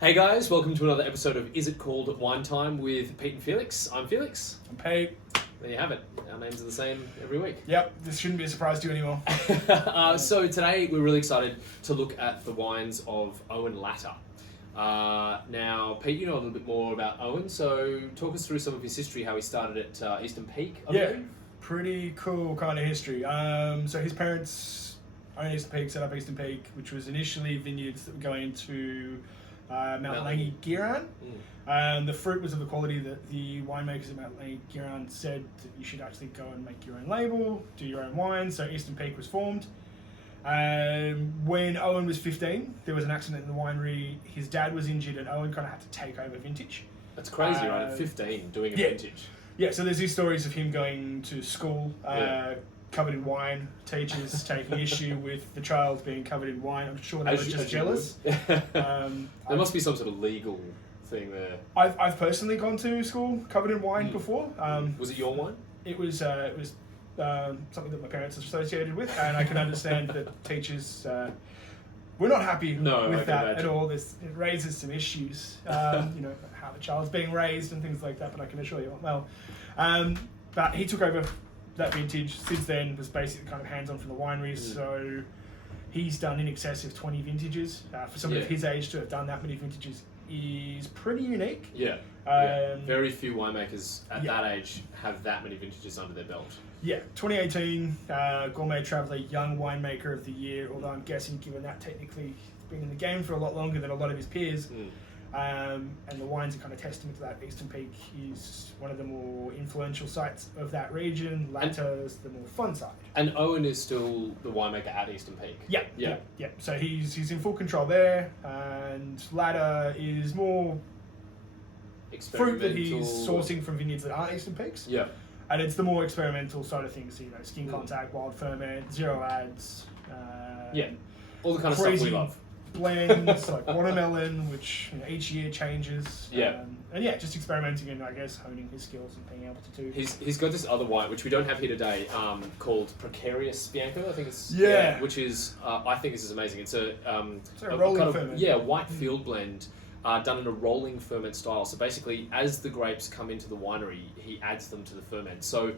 Hey guys, welcome to another episode of Is It Called Wine Time with Pete and Felix. I'm Felix. I'm Pete. There you have it. Our names are the same every week. Yep, this shouldn't be a surprise to you anymore. So today we're really excited to look at the wines of Owen Latta. Now, Pete, you know a little bit more about Owen, so talk us through some of his history, how he started at Eastern Peak, I believe. Pretty cool kind of history. So his parents owned Eastern Peak, set up Eastern Peak, which was initially vineyards that were going to Mount Langi-Giran. The fruit was of the quality that the winemakers at Mount Langi-Giran said that you should actually go and make your own label, do your own wine. So Eastern Peak was formed. When Owen was 15, there was an accident in the winery. His dad was injured, and Owen kind of had to take over vintage. That's crazy, right? At 15, doing a vintage. Yeah, so there's these stories of him going to school, covered in wine, teachers taking issue with the child being covered in wine. I'm sure they were just jealous. There must be some sort of legal thing there. I've personally gone to school covered in wine before. Was it your wine? It was something that my parents are associated with, and I can understand that teachers were not happy with that at all. It raises some issues, how the child's being raised and things like that, but I can assure you, but he took over that vintage. Since then was basically kind of hands-on from the wineries, so he's done in excess of 20 vintages. For someone of his age to have done that many vintages is pretty unique. Very few winemakers at that age have that many vintages under their belt. 2018 Gourmet Traveller Young Winemaker of the Year, although I'm guessing given that technically he's been in the game for a lot longer than a lot of his peers. And the wines are kind of testament to that. Eastern Peak is one of the more influential sites of that region. Latta is the more fun side. And Owen is still the winemaker at Eastern Peak. Yeah. So he's in full control there, and Latta is more fruit that he's sourcing from vineyards that aren't Eastern Peaks. And it's the more experimental side of things, skin contact, wild ferment, zero ads. All the kind of stuff we love. Blends like watermelon, which each year changes. And just experimenting and I guess honing his skills and being able to do. He's got this other wine which we don't have here today, called Precarious Bianco. I think it's which is I think this is amazing. It's a rolling kind of, ferment. White field blend. Done in a rolling ferment style. So basically, as the grapes come into the winery, he adds them to the ferment. So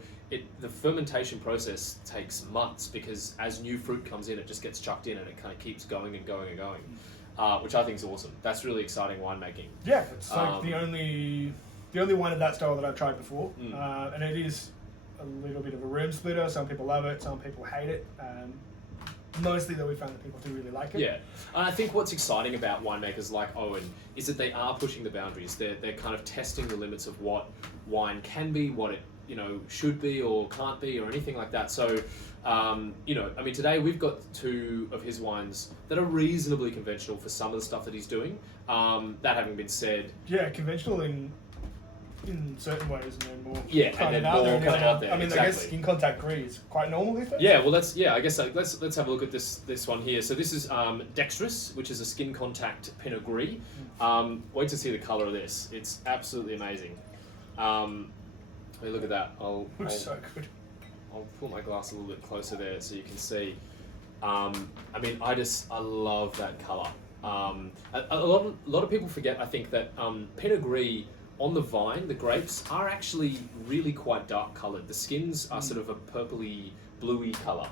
the fermentation process takes months because as new fruit comes in, it just gets chucked in and it kind of keeps going and going and going, which I think is awesome. That's really exciting winemaking. Yeah, it's like the only wine of that style that I've tried before, and it is a little bit of a room splitter. Some people love it, some people hate it. Mostly though, we found that people do really like it. Yeah, and I think what's exciting about winemakers like Owen is that they are pushing the boundaries. They're kind of testing the limits of what wine can be, what it should be or can't be or anything like that. So, today we've got two of his wines that are reasonably conventional for some of the stuff that he's doing. That having been said, conventional in certain ways, and then more out there. I mean, exactly. I guess skin contact Gris is quite normal these days. Yeah, well, I guess let's have a look at this one here. So this is Dexterous, which is a skin contact Pinot Gris. Wait to see the color of this; it's absolutely amazing. Hey, look at that! Looks so good. I'll pull my glass a little bit closer there so you can see. I love that color. A lot of people forget, I think, that Pinot Gris. On the vine, the grapes are actually really quite dark coloured. The skins are sort of a purpley, bluey colour.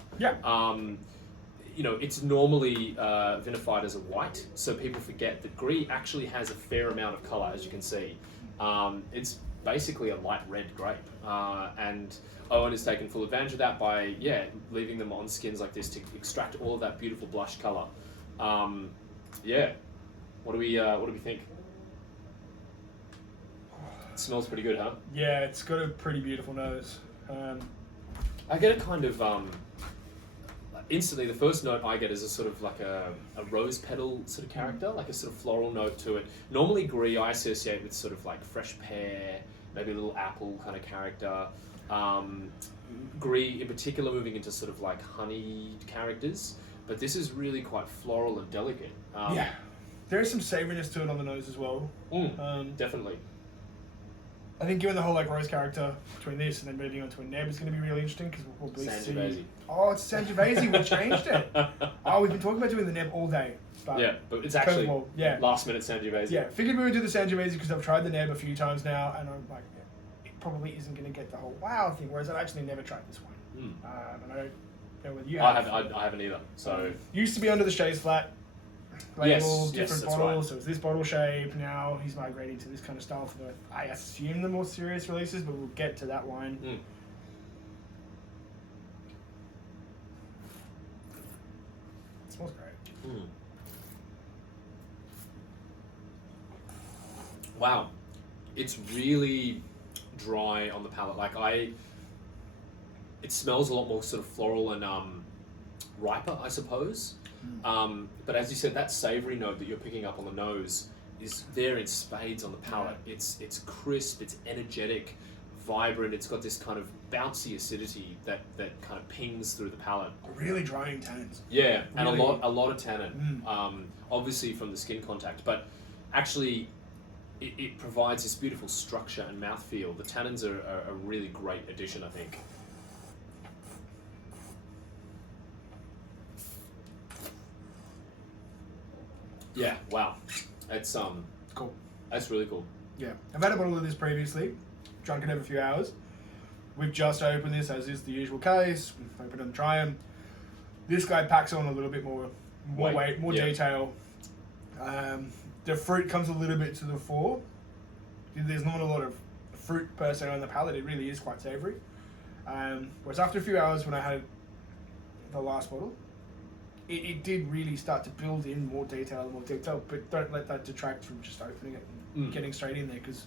It's normally vinified as a white, so people forget that Gris actually has a fair amount of colour, as you can see. It's basically a light red grape, and Owen has taken full advantage of that by leaving them on skins like this to extract all of that beautiful blush colour. What do we think? Smells pretty good, huh? Yeah, it's got a pretty beautiful nose. I get a kind of instantly. The first note I get is a sort of like a rose petal sort of character, like a sort of floral note to it. Normally, Gris I associate with sort of like fresh pear, maybe a little apple kind of character. Gris in particular moving into sort of like honeyed characters, but this is really quite floral and delicate. There is some savouriness to it on the nose as well. Definitely. I think given the whole like rose character between this and then moving on to a Neb is going to be really interesting because we'll be Sangiovese. Oh, it's Sangiovese. We changed it. Oh, we've been talking about doing the Neb all day. But it's actually last minute Sangiovese. Yeah, figured we would do the Sangiovese because I've tried the Neb a few times now, and I'm like, it probably isn't going to get the whole wow thing. Whereas I've actually never tried this one, and I don't know whether you have. I haven't either. So used to be under the Shays flat label, yes, different that's bottles. right. So it's this bottle shape. Now he's migrating to this kind of style for the, I assume, the more serious releases, but we'll get to that wine. It smells great. Wow, it's really dry on the palate. It smells a lot more sort of floral and riper, I suppose. But as you said, that savoury note that you're picking up on the nose is there in spades on the palate. It's crisp, it's energetic, vibrant. It's got this kind of bouncy acidity that kind of pings through the palate. Really drying tannins. Yeah, and a lot of tannin, obviously from the skin contact, but actually it provides this beautiful structure and mouthfeel. The tannins are a really great addition, I think. Yeah, wow. It's cool. That's really cool. Yeah. I've had a bottle of this previously, drunk it over a few hours. We've just opened this, as is the usual case. We've opened and try them. This guy packs on a little bit more weight, more detail. The fruit comes a little bit to the fore. There's not a lot of fruit per se on the palate. It really is quite savoury. Whereas after a few hours when I had the last bottle, it did really start to build in more detail, but don't let that detract from just opening it and getting straight in there, because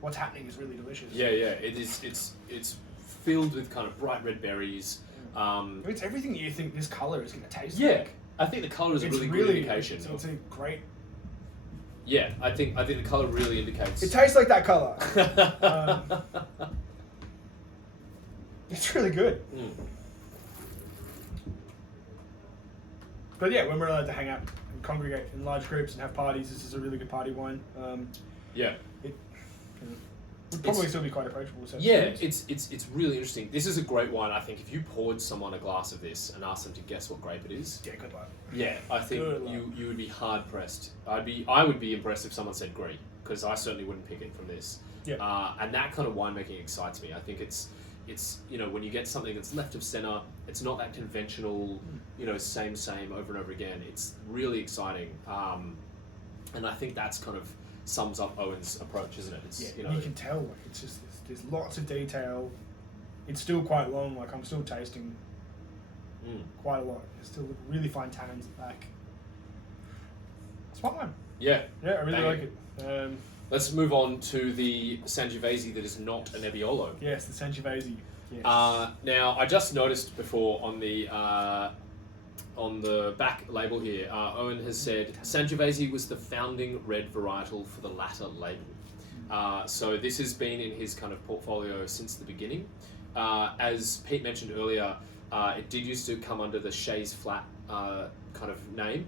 what's happening is really delicious. Yeah, it is. It's filled with kind of bright red berries. It's everything you think this colour is going to taste like. Yeah, I think the colour is a really good indication. It's a great... Yeah, I think the colour really indicates... It tastes like that colour. It's really good. But yeah, when we're allowed to hang out and congregate in large groups and have parties, this is a really good party wine. It would probably still be quite approachable. It's really interesting. This is a great wine. I think if you poured someone a glass of this and asked them to guess what grape it is, good luck. Yeah, I think you would be hard pressed. I would be impressed if someone said Gris, because I certainly wouldn't pick it from this. And that kind of winemaking excites me. I think it's when you get something that's left of center, it's not that conventional, same over and over again. It's really exciting, and I think that's kind of sums up Owen's approach, isn't it? It's, you can tell, it's just there's lots of detail. It's still quite long. I'm still tasting quite a lot. There's still really fine tannins at the back. It's fine. Yeah, I really like it. Let's move on to the Sangiovese that is not a Nebbiolo. Yes, the Sangiovese. Yes. Now, I just noticed before on the back label here, Owen has said Sangiovese was the founding red varietal for the Latta label. So this has been in his kind of portfolio since the beginning. As Pete mentioned earlier, it did used to come under the Shays Flat kind of name,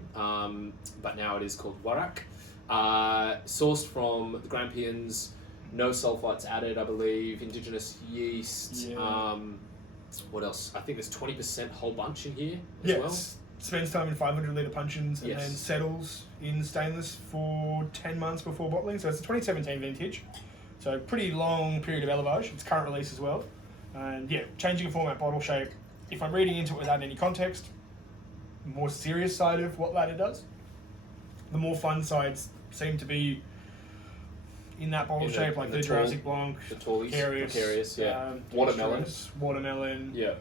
but now it is called Warrack. Sourced from the Grampians, no sulfites added, I believe, indigenous yeast. What else? I think there's 20% whole bunch in here as well. Spends time in 500 litre puncheons and then settles in stainless for 10 months before bottling. So it's a 2017 vintage. So pretty long period of élevage. It's current release as well. And changing format, bottle shape. If I'm reading into it without any context, more serious side of what Latta does. The more fun sides seem to be in that bottle shape, like the Jurassic Blanc, the Precarious, watermelon. Yeah.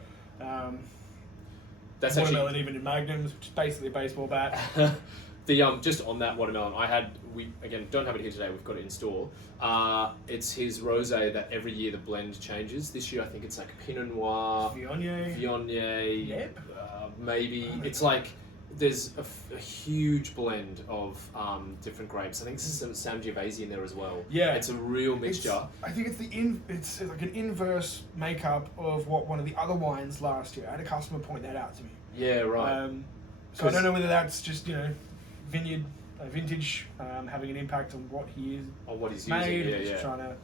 That's watermelon actually, even in magnums, which is basically a baseball bat. Just on that watermelon, we again don't have it here today. We've got it in store. It's his rosé that every year the blend changes. This year I think it's like Pinot Noir, Viognier. Yep. Maybe it's like there's a huge blend of different grapes. I think there's some Sangiovese in there as well. Yeah, it's a real mixture. I think it's like an inverse makeup of what one of the other wines last year. I had a customer point that out to me. Yeah, right. So I don't know whether that's just vintage having an impact on what he's using. Trying to.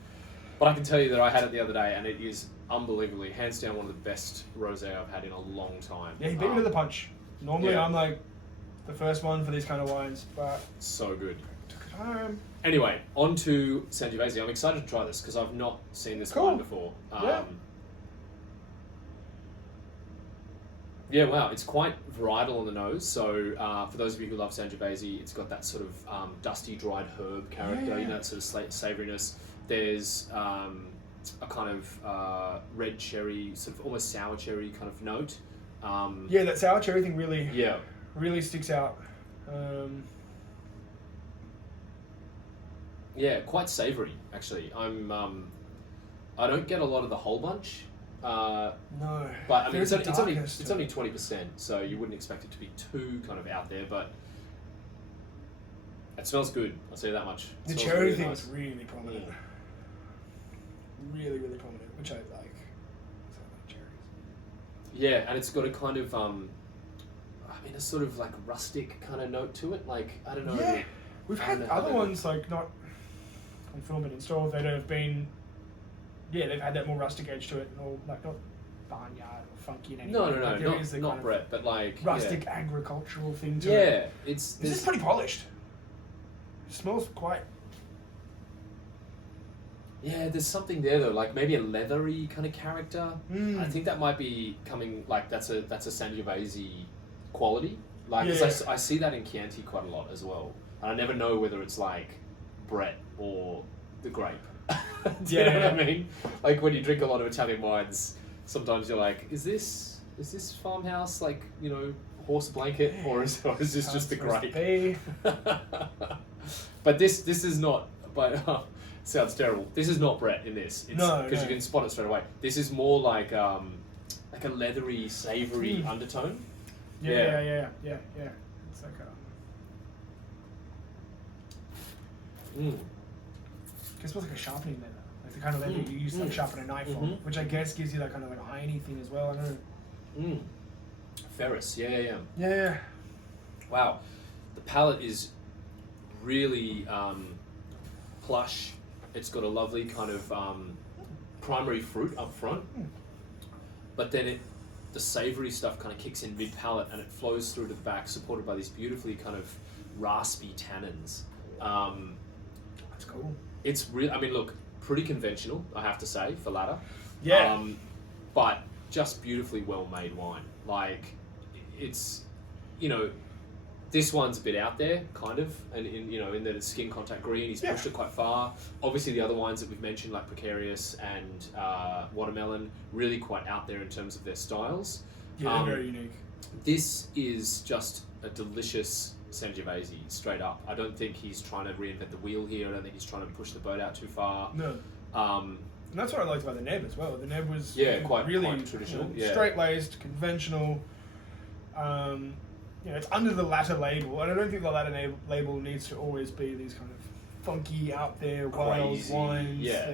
But I can tell you that I had it the other day, and it is unbelievably, hands down, one of the best rosé I've had in a long time. Yeah, he beat me to the punch. Normally, I'm like the first one for these kind of wines, but so good. Took it home. Anyway, on to Sangiovese. I'm excited to try this because I've not seen this wine before. Yeah, wow, it's quite varietal on the nose. So for those of you who love Sangiovese, it's got that sort of dusty, dried herb character, you know, that sort of savouriness. There's a kind of red cherry, sort of almost sour cherry kind of note. Yeah, that sour cherry thing really sticks out. Yeah, quite savoury actually. I don't get a lot of the whole bunch. No, but I mean, it's only 20%, so you wouldn't expect it to be too kind of out there. But it smells good. I'll say that much. The cherry thing is really prominent. Really, really prominent, which I like. So I like cherries. Yeah, and it's got a kind of I mean, a sort of like rustic kind of note to it. Like, I don't know. Yeah, we've had other ones like not on film but in store that have been. Yeah, they've had that more rustic edge to it, or like not barnyard or funky in any way. No, not Brett, but like rustic agricultural thing to it. Yeah, this is pretty polished. It smells quite. Yeah, there's something there though, like maybe a leathery kind of character. I think that might be coming. Like that's a Sangiovese quality. Like 'cause I see that in Chianti quite a lot as well, and I never know whether it's like Brett or the grape. Do you know what I mean? Like when you drink a lot of Italian wines, sometimes you're like, is this farmhouse like, you know, horse blanket, or is this just the grape? But this is not. But sounds terrible. This is not Brett in this. Because you can spot it straight away. This is more like a leathery, savoury undertone. Yeah. It's like it smells like a sharpening leather, like the kind of leather you use to sharpen a knife on, which I guess gives you that kind of like irony thing as well. I don't know. Ferrous, yeah. Wow, the palate is really plush. It's got a lovely kind of primary fruit up front, but then the savoury stuff kind of kicks in mid palate and it flows through to the back, supported by these beautifully kind of raspy tannins. That's cool. It's real. I mean, look, pretty conventional, I have to say, for Latta. Yeah. But just beautifully well made wine. Like, it's, you know, this one's a bit out there, kind of, and in that it's skin contact green. He's pushed it quite far. Obviously, the other wines that we've mentioned, like Precarious and Watermelon, really quite out there in terms of their styles. Yeah, they're very unique. This is just a delicious Sangiovese, straight up. I don't think he's trying to reinvent the wheel here. I don't think he's trying to push the boat out too far. No. And that's what I liked about the Neb as well. The Neb was quite really traditional, straight-laced, conventional. It's under the Latta label, and I don't think the Latta label needs to always be these kind of funky, out there, wild wines. Yeah.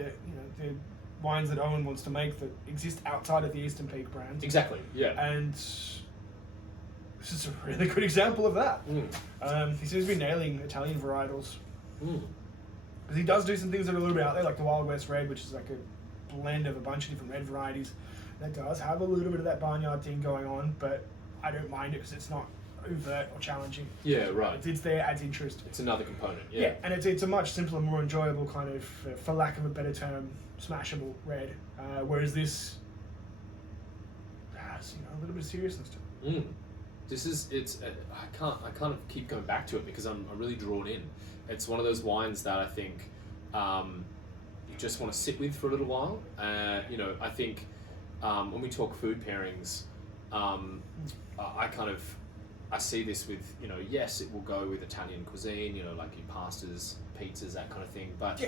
The wines that Owen wants to make that exist outside of the Eastern Peak brand. Exactly. Yeah. And this is a really good example of that. He seems to be nailing Italian varietals. Because he does do some things that are a little bit out there, like the Wild West Red, which is like a blend of a bunch of different red varieties. That does have a little bit of that barnyard thing going on, but I don't mind it because it's not overt or challenging. Yeah, right. It's there, adds interest. It's another component. Yeah, and it's a much simpler, more enjoyable kind of, for lack of a better term, smashable red. Whereas this has a little bit of seriousness to it. I can't keep going back to it because I'm really drawn in. It's one of those wines that I think you just want to sit with for a little while. I think when we talk food pairings, I see this with, yes, it will go with Italian cuisine, like your pastas, pizzas, that kind of thing. But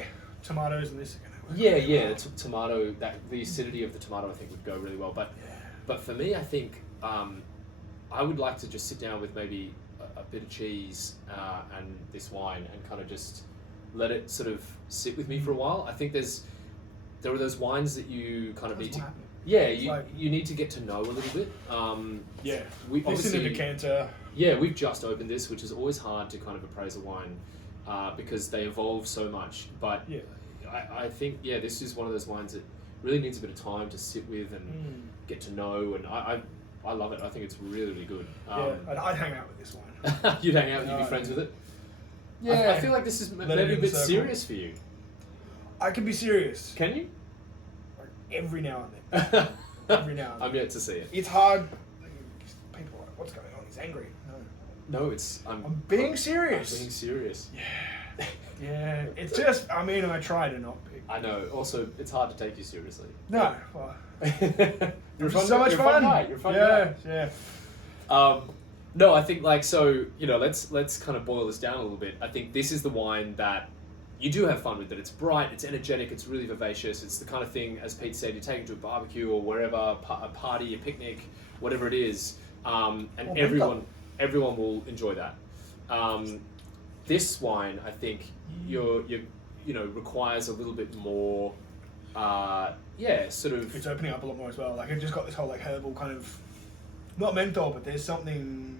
tomatoes and this are going to work. The tomato, the acidity of the tomato, I think would go really well. But for me, I think I would like to just sit down with maybe a bit of cheese and this wine and kind of just let it sort of sit with me for a while. I think there are those wines that you kind of need to... Yeah, you need to get to know a little bit. This in a decanter. Yeah, we've just opened this, which is always hard to kind of appraise a wine because they evolve so much. But I think this is one of those wines that really needs a bit of time to sit with and get to know, and I love it. I think it's really, really good. I'd hang out with this one. You'd hang out, you'd be friends with it. Yeah, I feel like this is maybe a bit serious for you. I can be serious. Can you? Like, every now and then. Every now and then. I'm yet to see it. It's hard. People are like, what's going on? He's angry. No, it's... I'm being serious. I'm being serious. Yeah. Yeah. It's just, I mean, I try to not be. I know. Also, it's hard to take you seriously. No. Well, you're so much fun. You're a fun guy. Yeah. No, I think let's kind of boil this down a little bit. I think this is the wine that you do have fun with. That it's bright, it's energetic, it's really vivacious. It's the kind of thing, as Pete said, you take it to a barbecue or wherever, a party, a picnic, whatever it is, and everyone will enjoy that. This wine, I think, requires a little bit more. Sort of. It's opening up a lot more as well. Like, I've just got this whole like herbal kind of, not menthol, but there's something.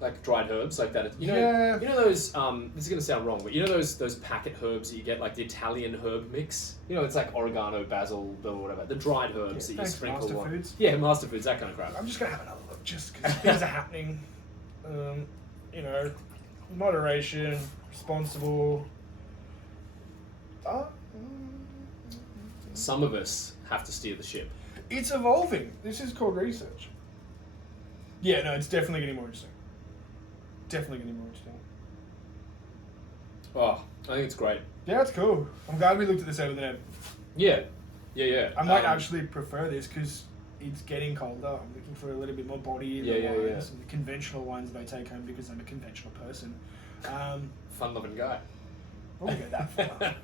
Like dried herbs, like that. You know those. This is gonna sound wrong, but you know those packet herbs that you get, like the Italian herb mix. You know, it's like oregano, basil, or whatever. The dried herbs that you sprinkle Master on. Foods. Yeah, Master Foods, that kind of crap. I'm just gonna have another look, just because things are happening. Moderation, responsible. Some of us have to steer the ship. It's evolving. This is called research. Yeah, no, it's definitely getting more interesting. Oh, I think it's great. Yeah, it's cool. I'm glad we looked at this over the net. Yeah. I might actually prefer this because it's getting colder. I'm looking for a little bit more body in the wines and the conventional wines that I take home because I'm a conventional person. Fun-loving guy. We'll get that far.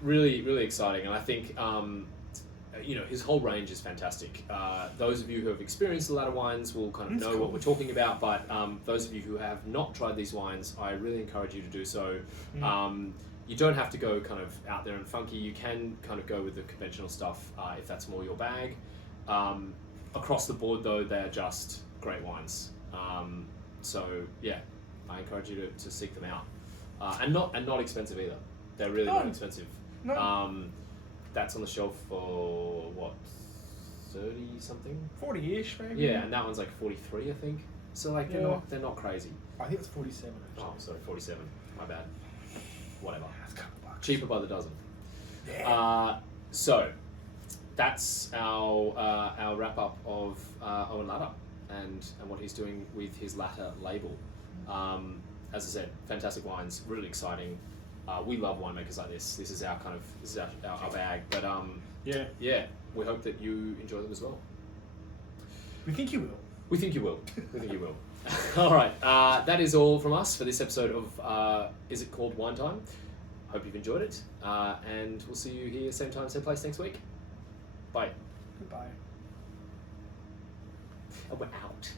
Really, really exciting, and I think his whole range is fantastic. Those of you who have experienced the Latta wines will kind of know what we're talking about, but those of you who have not tried these wines, I really encourage you to do so. You don't have to go kind of out there and funky. You can kind of go with the conventional stuff if that's more your bag. Across the board, though, they're just great wines. I encourage you to seek them out, and not expensive either. They're really not expensive. No. That's on the shelf for what, 30 something? 40-ish maybe. Yeah, and that one's like 43, I think. So like they're not crazy. I think it's 47. Actually. Oh, sorry, 47. My bad. Whatever. That's a couple bucks. Cheaper by the dozen. Yeah. So that's our wrap up of Owen Latta and what he's doing with his Latta label. As I said, fantastic wines, really exciting. We love winemakers like this. This is our bag. But we hope that you enjoy them as well. We think you will. We think you will. All right, that is all from us for this episode of Is It Called Wine Time? Hope you've enjoyed it, and we'll see you here same time, same place next week. Bye. Goodbye. And we're out.